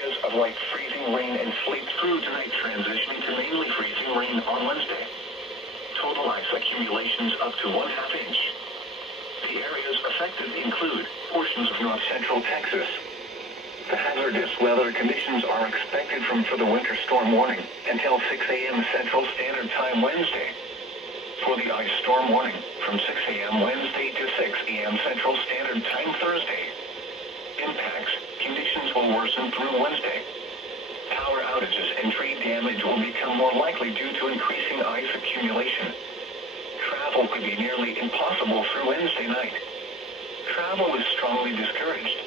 Areas of light freezing rain and sleet through tonight, transitioning to mainly freezing rain on Wednesday. Total ice accumulations up to 1/2 inch. The areas affected include portions of north central Texas. The hazardous weather conditions are expected for the winter storm warning until 6 a.m. Central Standard Time Wednesday. For the ice storm warning from 6 a.m. Wednesday to 6 a.m. Central Standard Time Thursday. Impacts, conditions will worsen through Wednesday. Power outages and tree damage will become more likely due to increasing ice accumulation. Travel could be nearly impossible through Wednesday night. Travel is strongly discouraged.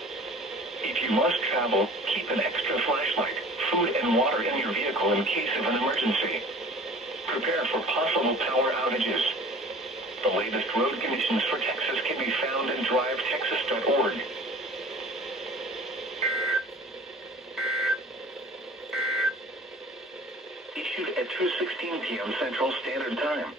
If you must travel, keep an extra flashlight, food and water in your vehicle in case of an emergency. Prepare for possible power outages. The latest road conditions for Texas can be found at drivetexas.org. Issued at 2:16 p.m. Central Standard Time.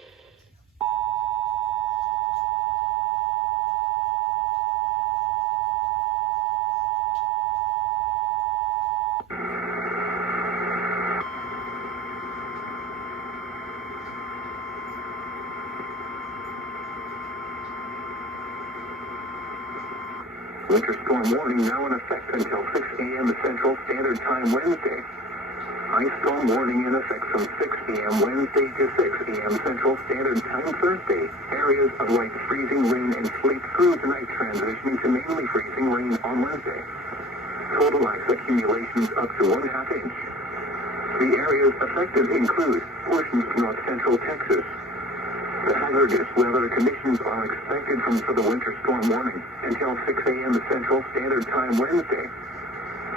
Winter storm warning now in effect until 6 a.m. Central Standard Time Wednesday. Ice storm warning in effect from 6 p.m. Wednesday to 6 a.m. Central Standard Time Thursday. Areas of light freezing rain and sleet through tonight, transitioning to mainly freezing rain on Wednesday. Total ice accumulations up to 1/2 inch. The areas affected include portions of north central Texas. The hazardous weather conditions are expected for the winter storm warning until 6 a.m. Central Standard Time Wednesday.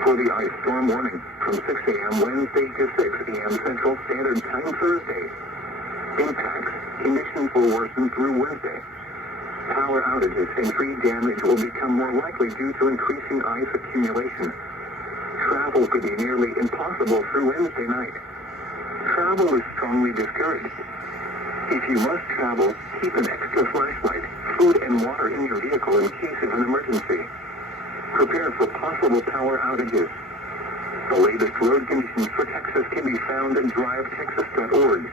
For the ice storm warning from 6 a.m. Wednesday to 6 a.m. Central Standard Time Thursday. Impacts, conditions will worsen through Wednesday. Power outages and tree damage will become more likely due to increasing ice accumulation. Travel could be nearly impossible through Wednesday night. Travel is strongly discouraged. If you must travel, keep an extra flashlight, food and water in your vehicle in case of an emergency. Prepare for possible power outages. The latest road conditions for Texas can be found at drivetexas.org.